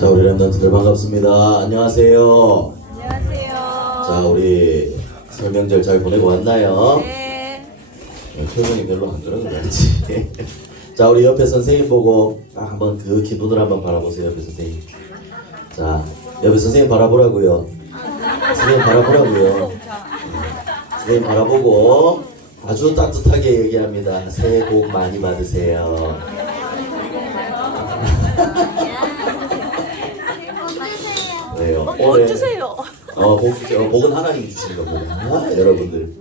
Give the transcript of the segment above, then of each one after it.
자, 우리 랩런트들 반갑습니다. 안녕하세요. 안녕하세요. 자, 우리 설명절 잘 보내고 왔나요? 네. 표정이 별로 안 그러는 거 같지? 자, 우리 옆에 선생님 보고 딱 한번 그윽히 눈을 한번 바라보세요, 옆에 선생님. 자, 옆에 선생님 바라보라고요. 선생님 바라보라고요. 선생님 바라보고 아주 따뜻하게 얘기합니다. 새해 복 많이 받으세요. 왜요? 돈 주세요. 복은 하나님이 주시는 겁니다. 여러분들.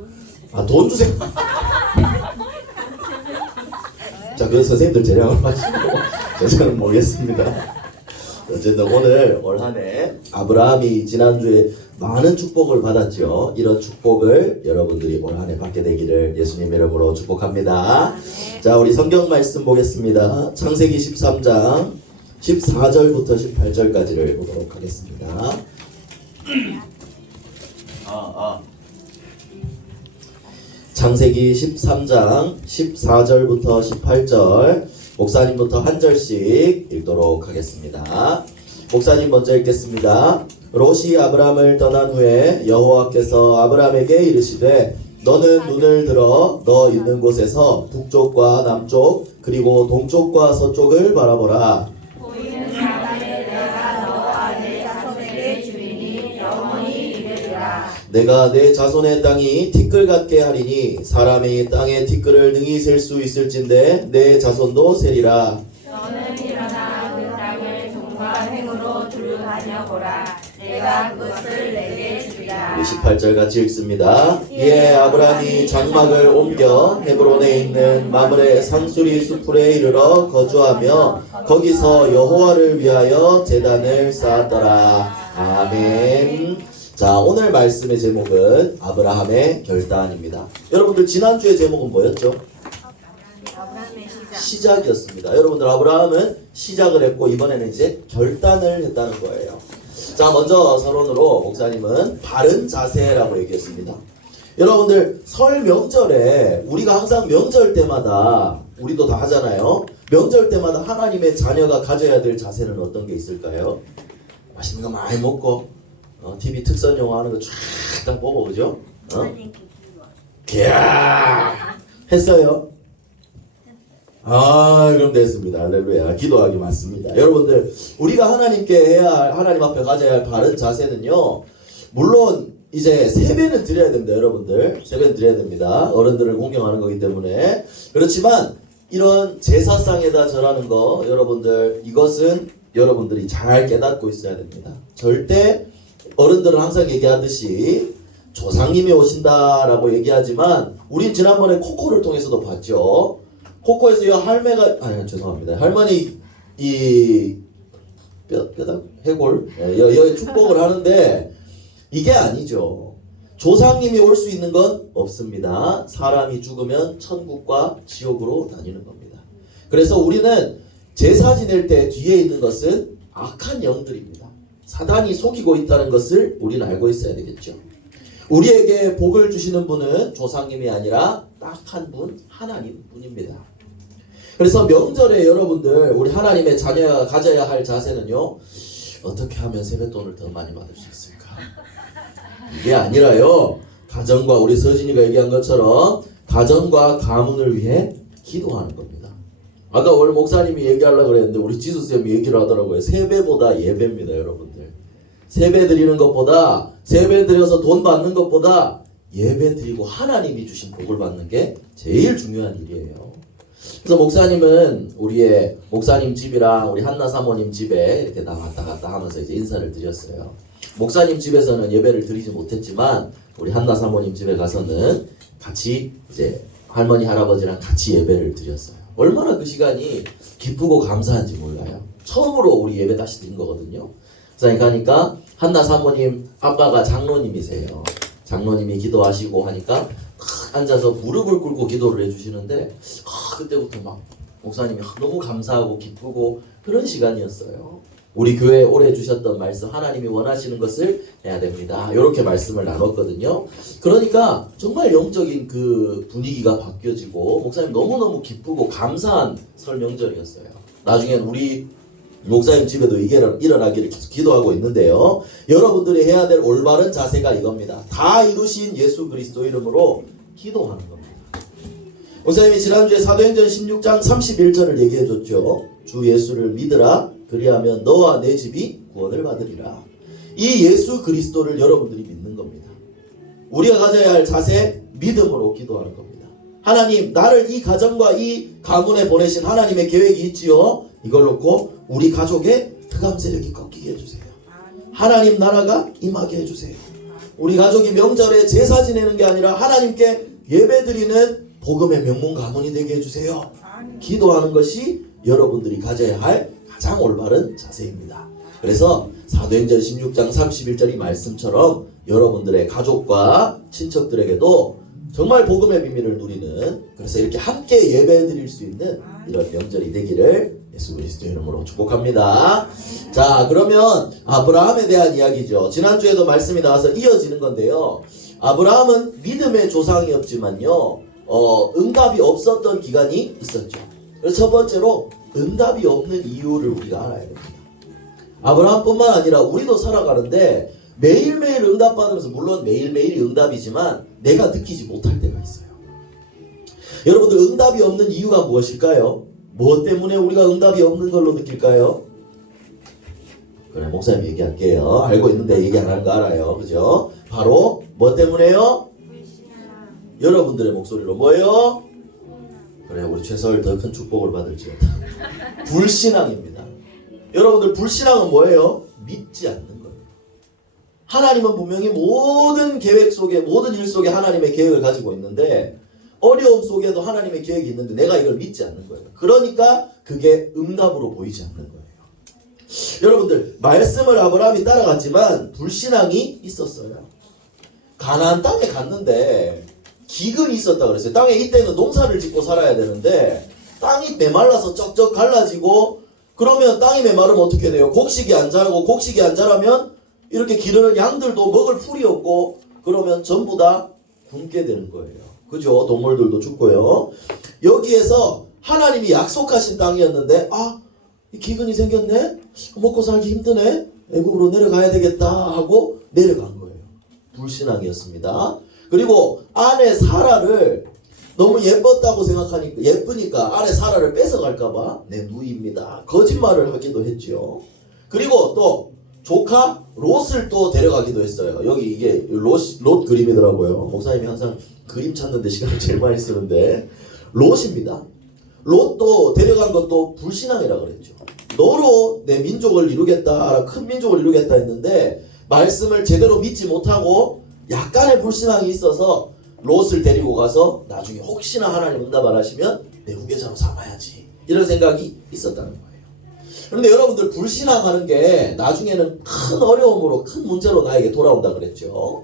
돈 주세요. 자, 그래서 선생님들 재량을 마시고 저는 모르겠습니다. 어쨌든 오늘 올 한 해 아브라함이 지난주에 많은 축복을 받았죠. 이런 축복을 여러분들이 올 한 해 받게 되기를 예수님 이름으로 축복합니다. 자, 우리 성경 말씀 보겠습니다. 창세기 13장 14절부터 18절까지를 보도록 하겠습니다. 창세기 13장 14절부터 18절 목사님부터 한 절씩 읽도록 하겠습니다. 목사님 먼저 읽겠습니다. 롯이 아브람을 떠난 후에 여호와께서 아브람에게 이르시되 너는 눈을 들어 너 있는 곳에서 북쪽과 남쪽 그리고 동쪽과 서쪽을 바라보라. 보이는 바다에 내가 너와 내 자손에게 주리니 영원히 이르리라. 내가 내 자손의 땅이 티끌 같게 하리니 사람이 땅에 티끌을 능히 셀 수 있을진데 내 자손도 세리라. 너는 일어나 그 땅을 종과 행으로 두루 다녀보라. 내가 그것을 내게 주리라. 18절 같이 읽습니다. 이에 아브람이 장막을 옮겨 헤브론에 있는 마므레 상수리 수풀에 이르러 거주하며 거기서 여호와를 위하여 제단을 쌓았더라. 아멘. 자, 오늘 말씀의 제목은 아브라함의 결단입니다. 여러분들 지난주의 제목은 뭐였죠? 시작이었습니다. 여러분들 아브라함은 시작을 했고 이번에는 이제 결단을 했다는 거예요. 자, 먼저 서론으로 목사님은 바른 자세라고 얘기했습니다. 여러분들 설 명절에 우리가 항상 명절 때마다 우리도 다 하잖아요. 명절 때마다 하나님의 자녀가 가져야 될 자세는 어떤 게 있을까요? 맛있는 거 많이 먹고 TV 특선 영화 하는 거 쫙 보고 그죠? 기야 했어요? 그럼 됐습니다. 할렐루야. 기도하기 맞습니다. 여러분들 우리가 하나님께 해야 할, 하나님 앞에 가져야 할 바른 자세는요, 물론 이제 세배는 드려야 됩니다. 여러분들 세배는 드려야 됩니다. 어른들을 공경하는 거기 때문에. 그렇지만 이런 제사상에다 절하는 거, 여러분들 이것은 여러분들이 잘 깨닫고 있어야 됩니다. 절대 어른들은 항상 얘기하듯이 조상님이 오신다라고 얘기하지만 우린 지난번에 코코를 통해서도 봤죠. 코코에서 이 할매가 죄송합니다. 할머니 이 뼈다 해골 여기 축복을 하는데 이게 아니죠. 조상님이 올 수 있는 건 없습니다. 사람이 죽으면 천국과 지옥으로 나뉘는 겁니다. 그래서 우리는 제사 지낼 때 뒤에 있는 것은 악한 영들입니다. 사단이 속이고 있다는 것을 우리는 알고 있어야 되겠죠. 우리에게 복을 주시는 분은 조상님이 아니라 딱 한 분, 하나님 분입니다. 그래서 명절에 여러분들 우리 하나님의 자녀가 가져야 할 자세는요, 어떻게 하면 세뱃돈을 더 많이 받을 수 있을까? 이게 아니라요, 가정과 우리 서진이가 얘기한 것처럼 가정과 가문을 위해 기도하는 겁니다. 아까 원래 목사님이 얘기하려고 그랬는데 우리 지수쌤이 얘기를 하더라고요. 세배보다 예배입니다. 여러분들 세배 드리는 것보다, 세배 드려서 돈 받는 것보다 예배 드리고 하나님이 주신 복을 받는 게 제일 중요한 일이에요. 그래서 목사님은 우리의 목사님 집이랑 우리 한나 사모님 집에 이렇게 다 왔다 갔다 하면서 이제 인사를 드렸어요. 목사님 집에서는 예배를 드리지 못했지만 우리 한나 사모님 집에 가서는 같이 이제 할머니 할아버지랑 같이 예배를 드렸어요. 얼마나 그 시간이 기쁘고 감사한지 몰라요. 처음으로 우리 예배 다시 드린 거거든요. 그래서 가니까 한나 사모님 아빠가 장로님이세요. 장로님이 기도하시고 하니까 앉아서 무릎을 꿇고 기도를 해주시는데 그때부터 막 목사님이 너무 감사하고 기쁘고 그런 시간이었어요. 우리 교회에 오래 주셨던 말씀, 하나님이 원하시는 것을 해야 됩니다. 이렇게 말씀을 나눴거든요. 그러니까 정말 영적인 그 분위기가 바뀌어지고 목사님 너무너무 기쁘고 감사한 설 명절이었어요. 나중엔 우리 목사님 집에도 이게 일어나기를 계속 기도하고 있는데요. 여러분들이 해야 될 올바른 자세가 이겁니다. 다 이루신 예수 그리스도 이름으로 기도하는 겁니다. 목사님이 지난주에 사도행전 16장 31절을 얘기해 줬죠. 주 예수를 믿으라. 그리하면 너와 내 집이 구원을 받으리라. 이 예수 그리스도를 여러분들이 믿는 겁니다. 우리가 가져야 할 자세, 믿음으로 기도하는 겁니다. 하나님, 나를 이 가정과 이 가문에 보내신 하나님의 계획이 있지요. 이걸 놓고 우리 가족의 흑암 세력이 꺾이게 해주세요. 하나님 나라가 임하게 해주세요. 우리 가족이 명절에 제사 지내는 게 아니라 하나님께 예배드리는 복음의 명문 가문이 되게 해주세요. 기도하는 것이 여러분들이 가져야 할 가장 올바른 자세입니다. 그래서 사도행전 16장 31절 이 말씀처럼 여러분들의 가족과 친척들에게도 정말 복음의 비밀을 누리는, 그래서 이렇게 함께 예배드릴 수 있는 이런 명절이 되기를 예수 그리스도 이름으로 축복합니다. 자, 그러면 아브라함에 대한 이야기죠. 지난주에도 말씀이 나와서 이어지는 건데요. 아브라함은 믿음의 조상이었지만요, 응답이 없었던 기간이 있었죠. 그래서 첫 번째로 응답이 없는 이유를 우리가 알아야 됩니다. 아브라함뿐만 아니라 우리도 살아가는데 매일매일 응답받으면서, 물론 매일매일이 응답이지만 내가 느끼지 못할 때가 있어요. 여러분들, 응답이 없는 이유가 무엇일까요? 무엇 때문에 우리가 응답이 없는 걸로 느낄까요? 그래, 목사님 얘기할게요. 알고 있는데 얘기 안 하는 거 알아요. 그죠? 바로 뭐 때문에요? 여러분들의 목소리로 뭐예요? 그래, 우리 최서울 더 큰 축복을 받을지어다. 불신앙입니다. 여러분들, 불신앙은 뭐예요? 믿지 않는 거예요. 하나님은 분명히 모든 계획 속에, 모든 일 속에 하나님의 계획을 가지고 있는데, 어려움 속에도 하나님의 계획이 있는데 내가 이걸 믿지 않는 거예요. 그러니까 그게 응답으로 보이지 않는 거예요. 여러분들, 말씀을 아브라함이 따라갔지만 불신앙이 있었어요. 가나안 땅에 갔는데 기근이 있었다 그랬어요. 땅에 이때는 농사를 짓고 살아야 되는데 땅이 메말라서 쩍쩍 갈라지고, 그러면 땅이 메마르면 어떻게 돼요? 곡식이 안 자라고, 곡식이 안 자라면 이렇게 기르는 양들도 먹을 풀이 없고, 그러면 전부 다 굶게 되는 거예요. 그죠? 동물들도 죽고요. 여기에서 하나님이 약속하신 땅이었는데, 이 기근이 생겼네? 먹고 살기 힘드네? 애국으로 내려가야 되겠다 하고 내려간 거예요. 불신앙이었습니다. 그리고 아내 사라를 너무 예뻤다고 생각하니까, 예쁘니까 아내 사라를 뺏어갈까봐 내 누이입니다, 거짓말을 하기도 했죠. 그리고 또 조카 롯을 또 데려가기도 했어요. 여기 이게 롯 그림이더라고요. 목사님이 항상 그림 찾는 데 시간을 제일 많이 쓰는데, 롯입니다. 롯도 데려간 것도 불신앙이라 그랬죠. 너로 내 민족을 이루겠다, 큰 민족을 이루겠다 했는데 말씀을 제대로 믿지 못하고 약간의 불신앙이 있어서 롯을 데리고 가서 나중에 혹시나 하나님 응답 안 하시면 내 후계자로 삼아야지, 이런 생각이 있었다는 거예요. 그런데 여러분들, 불신앙하는 게 나중에는 큰 어려움으로, 큰 문제로 나에게 돌아온다 그랬죠.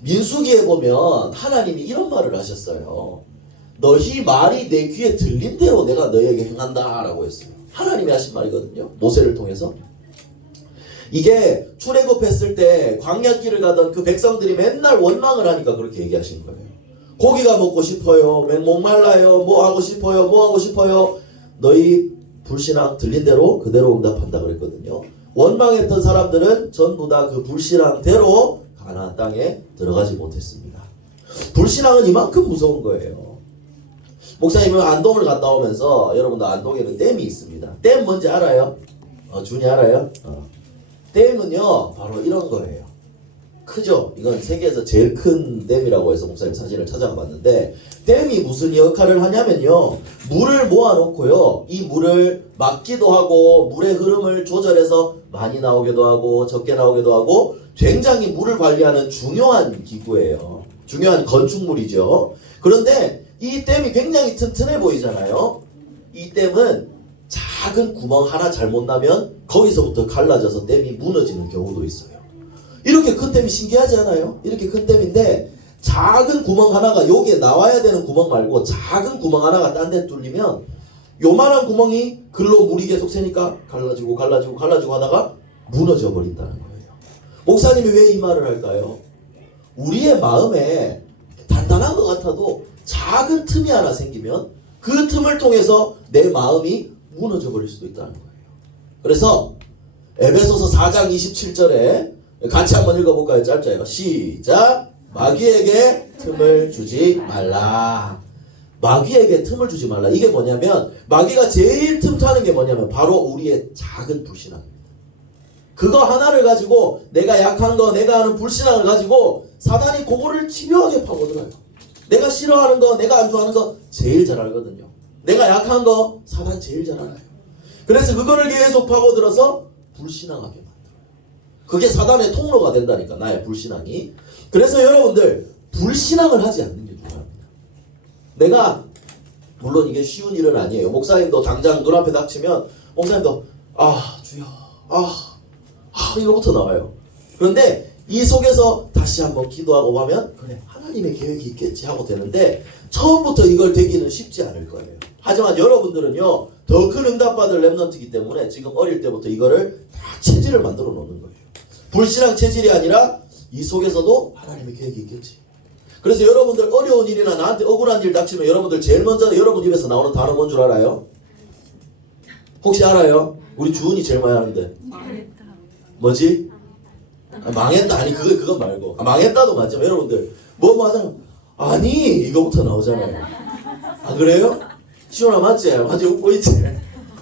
민수기에 보면 하나님이 이런 말을 하셨어요. 너희 말이 내 귀에 들린 대로 내가 너희에게 행한다 라고 했어요. 하나님이 하신 말이거든요. 모세를 통해서. 이게 출애굽했을 때 광야길을 가던 그 백성들이 맨날 원망을 하니까 그렇게 얘기하신 거예요. 고기가 먹고 싶어요, 목말라요, 뭐 하고 싶어요, 뭐 하고 싶어요. 너희 불신앙 들린 대로 그대로 응답한다 그랬거든요. 원망했던 사람들은 전부 다 그 불신앙대로 가나안 땅에 들어가지 못했습니다. 불신앙은 이만큼 무서운 거예요. 목사님은 안동을 갔다 오면서, 여러분들 안동에는 댐이 있습니다. 댐 뭔지 알아요? 준이 알아요? 댐은요 바로 이런 거예요. 크죠? 이건 세계에서 제일 큰 댐이라고 해서 목사님 사진을 찾아가 봤는데, 댐이 무슨 역할을 하냐면요, 물을 모아놓고요, 이 물을 막기도 하고 물의 흐름을 조절해서 많이 나오기도 하고 적게 나오기도 하고, 굉장히 물을 관리하는 중요한 기구예요. 중요한 건축물이죠. 그런데 이 댐이 굉장히 튼튼해 보이잖아요. 이 댐은 작은 구멍 하나 잘못 나면 거기서부터 갈라져서 댐이 무너지는 경우도 있어요. 이렇게 큰 댐이 신기하지 않아요? 이렇게 큰 댐인데 작은 구멍 하나가, 여기에 나와야 되는 구멍 말고 작은 구멍 하나가 딴 데 뚫리면 요만한 구멍이 글로 물이 계속 새니까 갈라지고 하다가 무너져 버린다는 거예요. 목사님이 왜 이 말을 할까요? 우리의 마음에 단단한 것 같아도 작은 틈이 하나 생기면 그 틈을 통해서 내 마음이 무너져 버릴 수도 있다는 거예요. 그래서 에베소서 4장 27절에 같이 한번 읽어볼까요? 짧자요. 시작. 마귀에게 틈을 주지 말라. 마귀에게 틈을 주지 말라. 이게 뭐냐면 마귀가 제일 틈타는 게 뭐냐면 바로 우리의 작은 불신앙입니다. 그거 하나를 가지고 내가 약한 거, 내가 하는 불신앙을 가지고 사단이 그거를 집요하게 파고들어요. 내가 싫어하는 거, 내가 안 좋아하는 거 제일 잘 알거든요. 내가 약한 거 사단 제일 잘 알아요. 그래서 그거를 계속 파고들어서 불신앙하게 만들어요. 그게 사단의 통로가 된다니까, 나의 불신앙이. 그래서 여러분들 불신앙을 하지 않는 게 중요합니다. 내가 물론 이게 쉬운 일은 아니에요. 목사님도 당장 눈앞에 닥치면 목사님도 주여 이거부터 나와요. 그런데 이 속에서 다시 한번 기도하고 하면 그래 하나님의 계획이 있겠지 하고 되는데 처음부터 이걸 되기는 쉽지 않을 거예요. 하지만 여러분들은요 더 큰 응답받을 렘넌트이기 때문에 지금 어릴 때부터 이거를 다 체질을 만들어 놓는 거예요. 불신앙 체질이 아니라 이 속에서도 하나님의 계획이 있겠지. 그래서 여러분들 어려운 일이나 나한테 억울한 일 닥치면 여러분들 제일 먼저 여러분 입에서 나오는 단어 뭔 줄 알아요? 혹시 알아요? 우리 주은이 제일 많이 하는데 뭐지? 망했다. 아니 그건 말고 망했다도 맞지만 여러분들 뭐 하잖아요. 아니 이거부터 나오잖아요. 그래요? 시원아 맞지? 웃고 있지?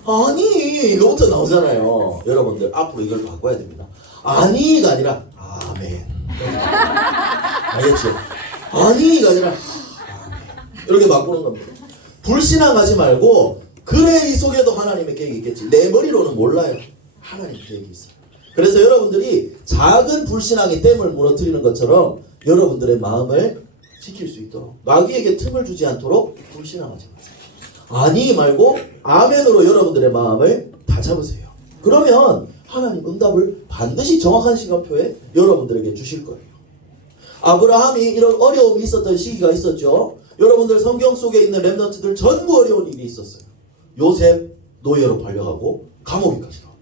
아니 이거부터 나오잖아요. 여러분들 앞으로 이걸 바꿔야 됩니다. 아니가 아니라 아멘. 알겠죠? 아니가 아니라 아멘. 이렇게 바꾸는 겁니다. 불신앙하지 말고 그래 이 속에도 하나님의 계획이 있겠지. 내 머리로는 몰라요. 하나님의 계획이 있어요. 그래서 여러분들이 작은 불신앙이 댐을 무너뜨리는 것처럼 여러분들의 마음을 지킬 수 있도록 마귀에게 틈을 주지 않도록 불신앙하지 마세요. 아니 말고 아멘으로 여러분들의 마음을 다 잡으세요. 그러면 하나님 응답을 반드시 정확한 시간표에 여러분들에게 주실 거예요. 아브라함이 이런 어려움이 있었던 시기가 있었죠. 여러분들 성경 속에 있는 렘넌트들 전부 어려운 일이 있었어요. 요셉 노예로 팔려가고 감옥에까지 가고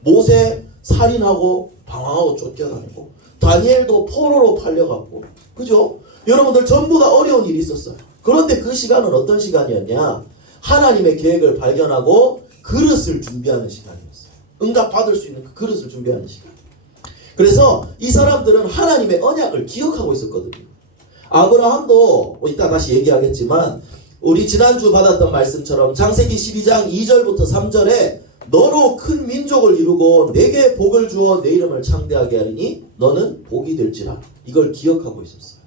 모세 살인하고 방황하고 쫓겨다니고 다니엘도 포로로 팔려가고 그죠? 여러분들 전부 다 어려운 일이 있었어요. 그런데 그 시간은 어떤 시간이었냐? 하나님의 계획을 발견하고 그릇을 준비하는 시간이었어요. 응답 받을 수 있는 그 그릇을 준비하는 시간. 그래서 이 사람들은 하나님의 언약을 기억하고 있었거든요. 아브라함도 이따 다시 얘기하겠지만 우리 지난주 받았던 말씀처럼 창세기 12장 2절부터 3절에 너로 큰 민족을 이루고 내게 복을 주어 내 이름을 창대하게 하리니 너는 복이 될지라. 이걸 기억하고 있었어요.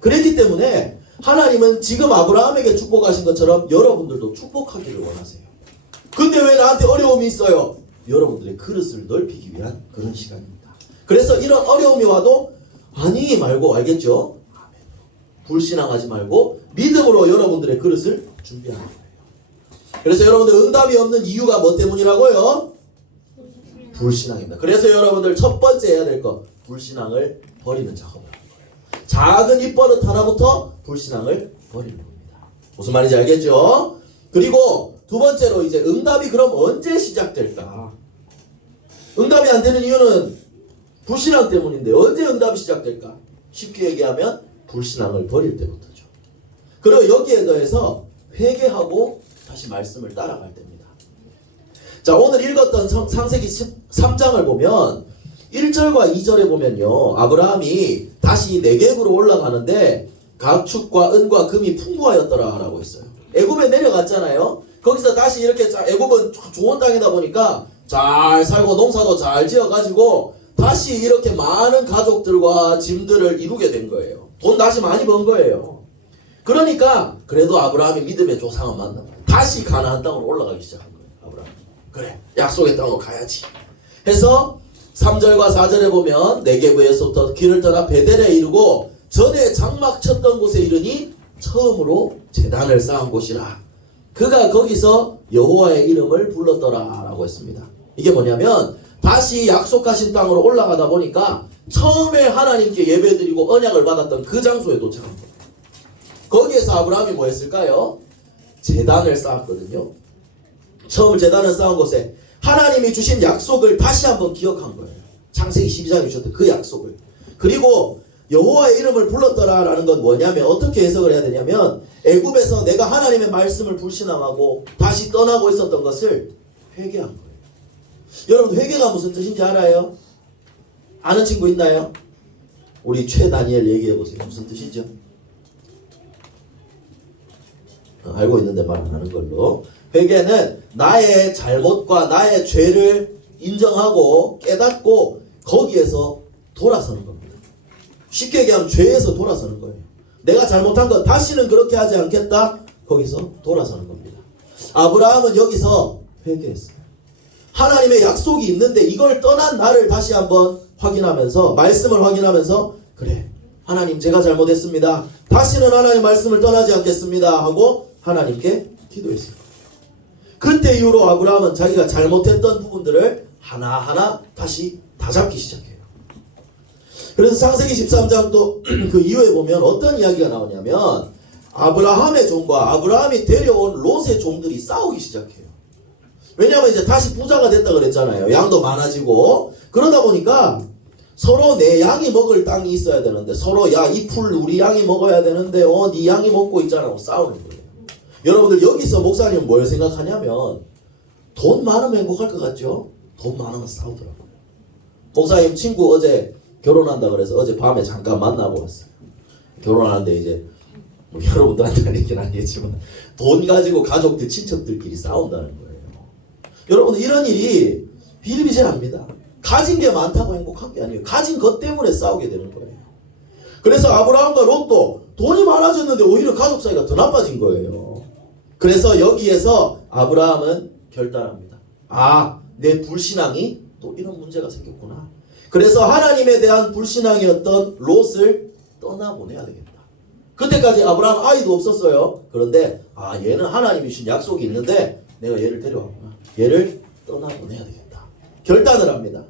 그랬기 때문에 하나님은 지금 아브라함에게 축복하신 것처럼 여러분들도 축복하기를 원하세요. 근데 왜 나한테 어려움이 있어요? 여러분들의 그릇을 넓히기 위한 그런 시간입니다. 그래서 이런 어려움이 와도 아니 말고 알겠죠? 불신앙하지 말고 믿음으로 여러분들의 그릇을 준비하는 거예요. 그래서 여러분들 응답이 없는 이유가 뭐 때문이라고요? 불신앙입니다. 그래서 여러분들 첫 번째 해야 될 거 불신앙을 버리는 작업을 하는 거예요. 작은 입버릇 하나부터 불신앙을 버리는 겁니다. 무슨 말인지 알겠죠? 그리고 두 번째로 이제 응답이 그럼 언제 시작될까? 응답이 안 되는 이유는 불신앙 때문인데 언제 응답이 시작될까? 쉽게 얘기하면 불신앙을 버릴 때부터죠. 그리고 여기에 더해서 회개하고 다시 말씀을 따라갈 때입니다. 자, 오늘 읽었던 창세기 3장을 보면 1절과 2절에 보면요. 아브라함이 다시 네겝으로 올라가는데 가축과 은과 금이 풍부하였더라 라고 했어요. 애굽에 내려갔잖아요. 거기서 다시 이렇게 애굽은 좋은 땅이다 보니까 잘 살고 농사도 잘 지어가지고 다시 이렇게 많은 가족들과 짐들을 이루게 된 거예요. 돈 다시 많이 번 거예요. 그러니까 그래도 아브라함이 믿음의 조상은 맞나 봐요. 다시 가나안 땅으로 올라가기 시작한 거예요. 아브라함. 그래 약속의 땅으로 가야지 해서 3절과 4절에 보면 네게브에서부터 길을 떠나 베델에 이르고 전에 장막 쳤던 곳에 이르니 처음으로 제단을 쌓은 곳이라. 그가 거기서 여호와의 이름을 불렀더라 라고 했습니다. 이게 뭐냐면 다시 약속하신 땅으로 올라가다 보니까 처음에 하나님께 예배드리고 언약을 받았던 그 장소에 도착한 거예요. 거기에서 아브라함이 뭐 했을까요? 제단을 쌓았거든요. 처음 제단을 쌓은 곳에 하나님이 주신 약속을 다시 한번 기억한 거예요. 창세기 12장에 주셨던 그 약속을. 그리고 여호와의 이름을 불렀더라라는 건 뭐냐면 어떻게 해석을 해야 되냐면 애굽에서 내가 하나님의 말씀을 불신앙하고 다시 떠나고 있었던 것을 회개한 거예요. 여러분 회개가 무슨 뜻인지 알아요? 아는 친구 있나요? 우리 최다니엘 얘기해 보세요. 무슨 뜻이죠? 알고 있는데 말 안 하는 걸로. 회개는 나의 잘못과 나의 죄를 인정하고 깨닫고 거기에서 돌아서는 겁니다. 쉽게 얘기하면 죄에서 돌아서는 거예요. 내가 잘못한 거 다시는 그렇게 하지 않겠다. 거기서 돌아서는 겁니다. 아브라함은 여기서 회개했어요. 하나님의 약속이 있는데 이걸 떠난 나를 다시 한번 확인하면서 말씀을 확인하면서 그래 하나님 제가 잘못했습니다. 다시는 하나님 말씀을 떠나지 않겠습니다 하고 하나님께 기도했어요. 그때 이후로 아브라함은 자기가 잘못했던 부분들을 하나하나 다시 다잡기 시작해요. 그래서 창세기 13장 또 그 이후에 보면 어떤 이야기가 나오냐면 아브라함의 종과 아브라함이 데려온 롯의 종들이 싸우기 시작해요. 왜냐하면 이제 다시 부자가 됐다 그랬잖아요. 양도 많아지고 그러다 보니까 서로 내 양이 먹을 땅이 있어야 되는데 서로 야 이 풀 우리 양이 먹어야 되는데 네 양이 먹고 있잖아 하고 싸우는 거예요. 여러분들 여기서 목사님은 뭘 생각하냐면 돈 많으면 행복할 것 같죠? 돈 많으면 싸우더라고요. 목사님 친구 어제 결혼한다 그래서 어제 밤에 잠깐 만나고 왔어요. 결혼하는데 이제 뭐 여러분들한테는 얘기는 아니겠지만 돈 가지고 가족들 친척들끼리 싸운다는 거예요. 여러분 이런 일이 비일비재합니다. 가진 게 많다고 행복한 게 아니에요. 가진 것 때문에 싸우게 되는 거예요. 그래서 아브라함과 롯도 돈이 많아졌는데 오히려 가족 사이가 더 나빠진 거예요. 그래서 여기에서 아브라함은 결단합니다. 아, 내 불신앙이 또 이런 문제가 생겼구나. 그래서 하나님에 대한 불신앙이었던 롯을 떠나보내야 되겠다. 그때까지 아브라함 아이도 없었어요. 그런데 아 얘는 하나님이 주신 약속이 있는데 내가 얘를 데려왔구나. 얘를 떠나보내야 되겠다. 결단을 합니다.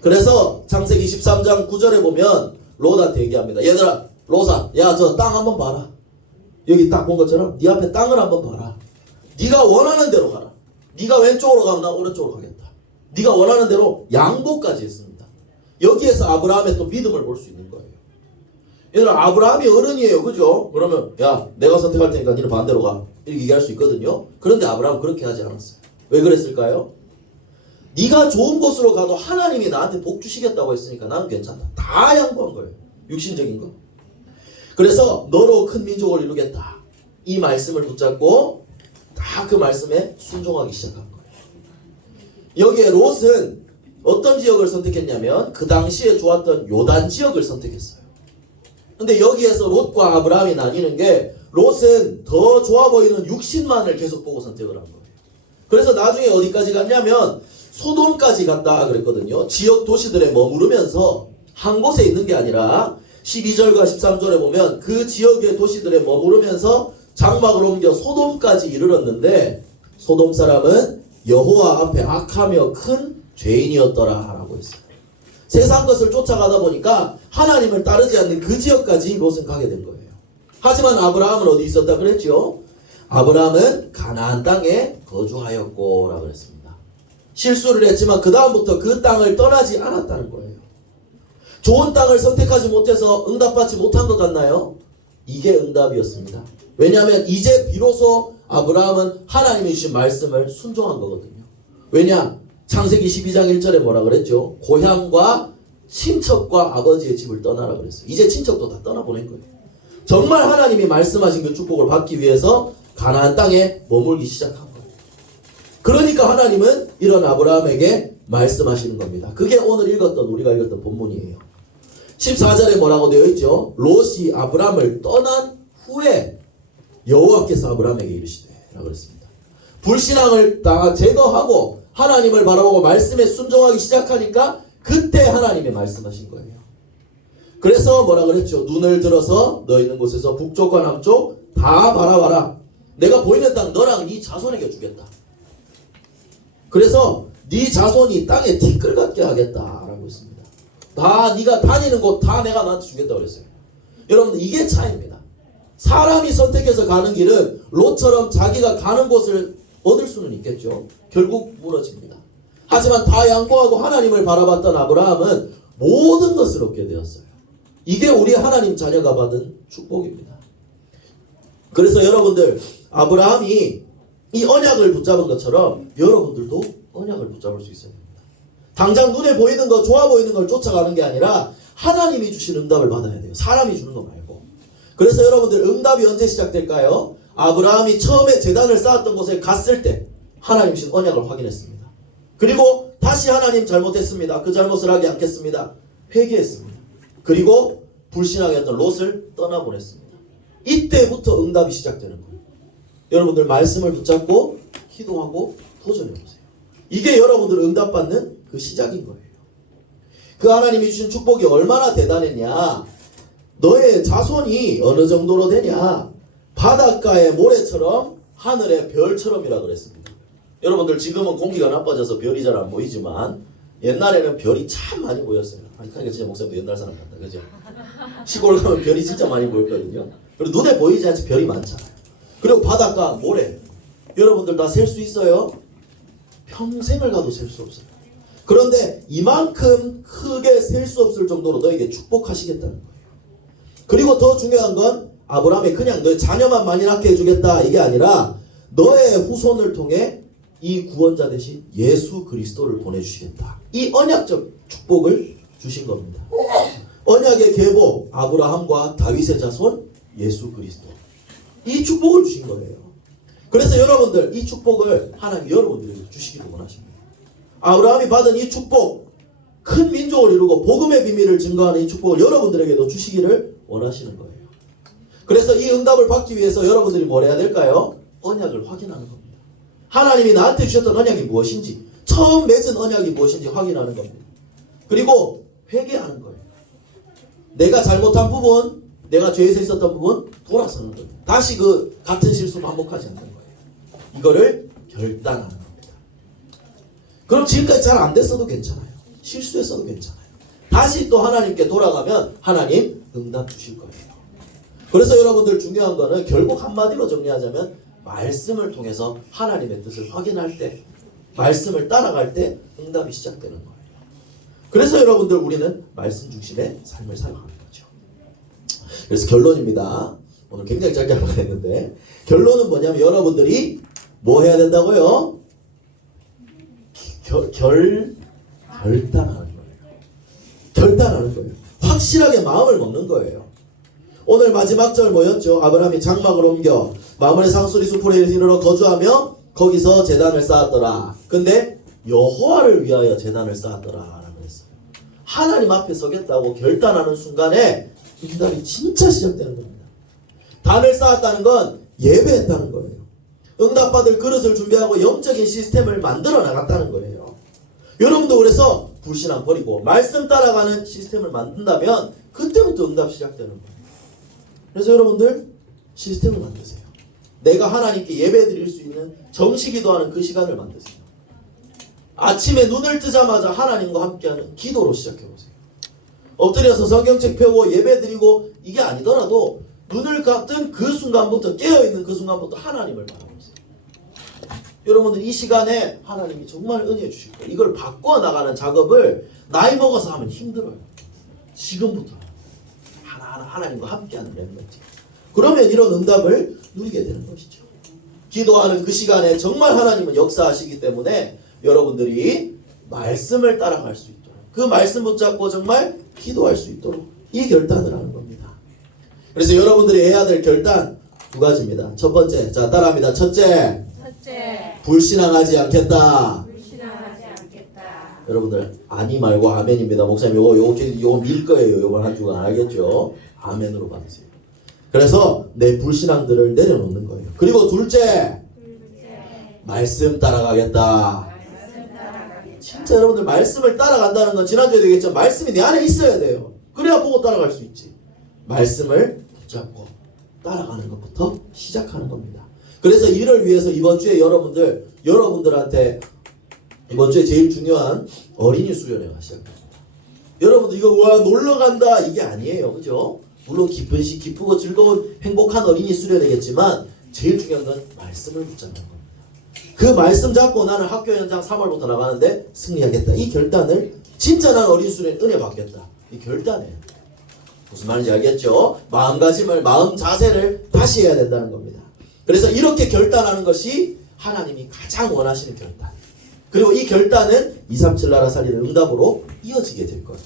그래서 창세기 13장 9절에 보면 롯한테 얘기합니다. 얘들아 롯아 야 저 땅 한번 봐라. 여기 딱 본 것처럼 네 앞에 땅을 한번 봐라. 네가 원하는 대로 가라. 네가 왼쪽으로 가면 나 오른쪽으로 가겠다. 네가 원하는 대로 양보까지 했습니다. 여기에서 아브라함의 또 믿음을 볼 수 있는 거예요. 얘들아 아브라함이 어른이에요. 그죠? 그러면 야 내가 선택할 테니까 너는 반대로 가. 이렇게 얘기할 수 있거든요. 그런데 아브라함은 그렇게 하지 않았어요. 왜 그랬을까요? 네가 좋은 곳으로 가도 하나님이 나한테 복 주시겠다고 했으니까 나는 괜찮다. 다 양보한 거예요. 육신적인 거. 그래서 너로 큰 민족을 이루겠다. 이 말씀을 붙잡고 다 그 말씀에 순종하기 시작한 거예요. 여기에 롯은 어떤 지역을 선택했냐면 그 당시에 좋았던 요단 지역을 선택했어요. 근데 여기에서 롯과 아브라함이 나뉘는 게 롯은 더 좋아 보이는 육신만을 계속 보고 선택을 한 거예요. 그래서 나중에 어디까지 갔냐면 소돔까지 갔다 그랬거든요. 지역 도시들에 머무르면서 한 곳에 있는 게 아니라 12절과 13절에 보면 그 지역의 도시들에 머무르면서 장막을 옮겨 소돔까지 이르렀는데 소돔 사람은 여호와 앞에 악하며 큰 죄인이었더라 라고 했어요. 세상 것을 쫓아가다 보니까 하나님을 따르지 않는 그 지역까지 롯은 가게 된 거예요. 하지만 아브라함은 어디 있었다 그랬죠? 아브라함은 가나안 땅에 거주하였고 라고 그랬습니다. 실수를 했지만 그 다음부터 그 땅을 떠나지 않았다는 거예요. 좋은 땅을 선택하지 못해서 응답받지 못한 것 같나요? 이게 응답이었습니다. 왜냐하면 이제 비로소 아브라함은 하나님이 주신 말씀을 순종한 거거든요. 왜냐? 창세기 12장 1절에 뭐라 그랬죠? 고향과 친척과 아버지의 집을 떠나라 그랬어요. 이제 친척도 다 떠나보낸 거예요. 정말 하나님이 말씀하신 그 축복을 받기 위해서 가나안 땅에 머물기 시작한 거예요. 그러니까 하나님은 이런 아브라함에게 말씀하시는 겁니다. 그게 오늘 우리가 읽었던 본문이에요. 14절에 뭐라고 되어 있죠? 롯이 아브라함을 떠난 후에 여호와께서 아브라함에게 이르시되 라고 그랬습니다. 불신앙을 다 제거하고 하나님을 바라보고 말씀에 순종하기 시작하니까 그때 하나님이 말씀하신 거예요. 그래서 뭐라 그랬죠? 눈을 들어서 너 있는 곳에서 북쪽과 남쪽 다 바라봐라. 내가 보이는 땅 너랑 네 자손에게 주겠다. 그래서 네 자손이 땅에 티끌 같게 하겠다라고 했습니다. 다 네가 다니는 곳 다 내가 너한테 주겠다고 그랬어요. 여러분들 이게 차이입니다. 사람이 선택해서 가는 길은 롯처럼 자기가 가는 곳을 얻을 수는 있겠죠. 결국 무너집니다. 하지만 다 양보하고 하나님을 바라봤던 아브라함은 모든 것을 얻게 되었어요. 이게 우리 하나님 자녀가 받은 축복입니다. 그래서 여러분들 아브라함이 이 언약을 붙잡은 것처럼 여러분들도 언약을 붙잡을 수 있어요. 당장 눈에 보이는 거, 좋아 보이는 걸 쫓아가는 게 아니라 하나님이 주신 응답을 받아야 돼요. 사람이 주는 거 말고. 그래서 여러분들 응답이 언제 시작될까요? 아브라함이 처음에 제단을 쌓았던 곳에 갔을 때 하나님 주신 언약을 확인했습니다. 그리고 다시 하나님 잘못했습니다. 그 잘못을 하지 않겠습니다. 회개했습니다. 그리고 불신하게 했던 롯을 떠나보냈습니다. 이때부터 응답이 시작되는 거예요. 여러분들 말씀을 붙잡고 기도하고 도전해보세요. 이게 여러분들 응답받는 그 시작인 거예요. 그 하나님이 주신 축복이 얼마나 대단했냐. 너의 자손이 어느 정도로 되냐. 바닷가의 모래처럼 하늘의 별처럼이라 그랬습니다. 여러분들 지금은 공기가 나빠져서 별이 잘 안 보이지만 옛날에는 별이 참 많이 보였어요. 아니 그러니까 진짜 목사님도 옛날 사람 같다. 그죠? 시골 가면 별이 진짜 많이 보였거든요. 그리고 눈에 보이지 않지 별이 많잖아요. 그리고 바닷가 모래. 여러분들 다 셀 수 있어요? 평생을 가도 셀 수 없어요. 그런데 이만큼 크게 셀 수 없을 정도로 너에게 축복하시겠다는 거예요. 그리고 더 중요한 건 아브라함이 그냥 너의 자녀만 많이 낳게 해주겠다 이게 아니라 너의 후손을 통해 이 구원자 대신 예수 그리스도를 보내주시겠다. 이 언약적 축복을 주신 겁니다. 언약의 계보 아브라함과 다윗의 자손 예수 그리스도. 이 축복을 주신 거예요. 그래서 여러분들 이 축복을 하나님 여러분들에게 주시기를 원하십니다. 아브라함이 받은 이 축복, 큰 민족을 이루고 복음의 비밀을 증거하는 이 축복을 여러분들에게도 주시기를 원하시는 거예요. 그래서 이 응답을 받기 위해서 여러분들이 뭘 해야 될까요? 언약을 확인하는 겁니다. 하나님이 나한테 주셨던 언약이 무엇인지, 처음 맺은 언약이 무엇인지 확인하는 겁니다. 그리고 회개하는 거예요. 내가 잘못한 부분, 내가 죄에서 있었던 부분 돌아서는 거예요. 다시 그 같은 실수 반복하지 않는 거예요. 이거를 결단하는 겁니다. 그럼 지금까지 잘 안 됐어도 괜찮아요. 실수했어도 괜찮아요. 다시 또 하나님께 돌아가면 하나님 응답 주실 거예요. 그래서 여러분들 중요한 거는 결국 한마디로 정리하자면 말씀을 통해서 하나님의 뜻을 확인할 때, 말씀을 따라갈 때 응답이 시작되는 거예요. 그래서 여러분들 우리는 말씀 중심의 삶을 살아가는 거죠. 그래서 결론입니다. 오늘 굉장히 짧게 하려고 했는데 결론은 뭐냐면 여러분들이 뭐 해야 된다고요? 결단하는 거예요. 결단하는 거예요. 확실하게 마음을 먹는 거예요. 오늘 마지막 절 뭐였죠? 아브라함이 장막을 옮겨 마므레 상수리 숲으로 이르러 거주하며 거기서 제단을 쌓았더라. 근데 여호와를 위하여 제단을 쌓았더라 라고 했어요. 하나님 앞에 서겠다고 결단하는 순간에 응답이 진짜 시작되는 겁니다. 단을 쌓았다는 건 예배했다는 거예요. 응답받을 그릇을 준비하고 영적인 시스템을 만들어 나갔다는 거예요. 여러분도 그래서 불신앙 버리고 말씀 따라가는 시스템을 만든다면 그때부터 응답 시작되는 거예요. 그래서 여러분들 시스템을 만드세요. 내가 하나님께 예배 드릴 수 있는 정시기도하는 그 시간을 만드세요. 아침에 눈을 뜨자마자 하나님과 함께하는 기도로 시작해보세요. 엎드려서 성경책 펴고 예배 드리고 이게 아니더라도 눈을 감든 그 순간부터 깨어있는 그 순간부터 하나님을 바라보세요. 여러분들 이 시간에 하나님이 정말 은혜 주실 거예요. 이걸 바꿔나가는 작업을 나이 먹어서 하면 힘들어요. 지금부터 하나하나 하나님과 함께하는 렘넌트. 그러면 이런 응답을 누리게 되는 것이죠. 기도하는 그 시간에 정말 하나님은 역사하시기 때문에 여러분들이 말씀을 따라갈 수 있도록 그 말씀 붙잡고 정말 기도할 수 있도록 이 결단을 하는 겁니다. 그래서 여러분들이 해야 될 결단 두 가지입니다. 첫 번째, 자 따라합니다. 첫째, 불신앙하지 않겠다. 불신앙하지 않겠다. 여러분들 아니 말고 아멘입니다. 목사님 요거 밀 거예요. 요번 한 주간 알겠죠? 아멘으로 받으세요. 그래서 내 불신앙들을 내려놓는 거예요. 그리고 둘째, 말씀 따라가겠다. 진짜 여러분들 말씀을 따라간다는 건 지난주에도 얘기했지만 말씀이 내 안에 있어야 돼요. 그래야 보고 따라갈 수 있지. 말씀을 붙잡고 따라가는 것부터 시작하는 겁니다. 그래서 이를 위해서 이번 주에 여러분들한테 이번 주에 제일 중요한 어린이 수련회가 시작됩니다. 여러분들 이거 와 놀러 간다 이게 아니에요. 그죠? 물론 기쁘고 즐거운 행복한 어린이 수련회겠지만 제일 중요한 건 말씀을 붙잡는 겁니다. 그 말씀 잡고 나는 학교 현장 3월부터 나가는데 승리하겠다. 이 결단을 진짜 난 어린이 수련회 은혜 받겠다. 이 결단이에요. 무슨 말인지 알겠죠? 마음가짐을 마음 자세를 다시 해야 된다는 겁니다. 그래서 이렇게 결단하는 것이 하나님이 가장 원하시는 결단. 그리고 이 결단은 237 나라 살리는 응답으로 이어지게 될 거예요.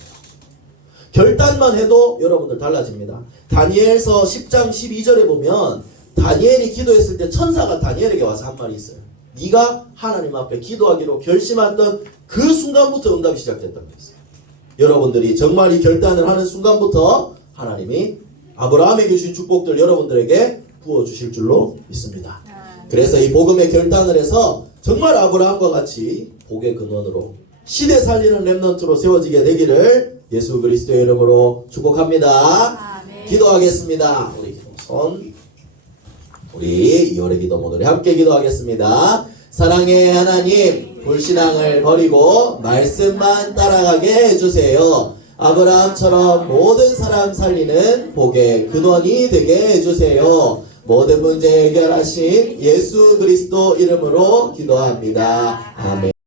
결단만 해도 여러분들 달라집니다. 다니엘서 10장 12절에 보면 다니엘이 기도했을 때 천사가 다니엘에게 와서 한 말이 있어요. 네가 하나님 앞에 기도하기로 결심했던 그 순간부터 응답이 시작됐다는 거예요. 여러분들이 정말 이 결단을 하는 순간부터 하나님이 아브라함에게 주신 축복들 여러분들에게 부어주실 줄로 믿습니다. 그래서 이 복음의 결단을 해서 정말 아브라함과 같이 복의 근원으로 시대 살리는 렘넌트로 세워지게 되기를 예수 그리스도의 이름으로 축복합니다. 기도하겠습니다. 우리 2월의 기도 모두리 함께 기도하겠습니다. 사랑의 하나님, 불신앙을 버리고 말씀만 따라가게 해주세요. 아브라함처럼 모든 사람 살리는 복의 근원이 되게 해주세요. 모든 문제 해결하신 예수 그리스도 이름으로 기도합니다. 아멘.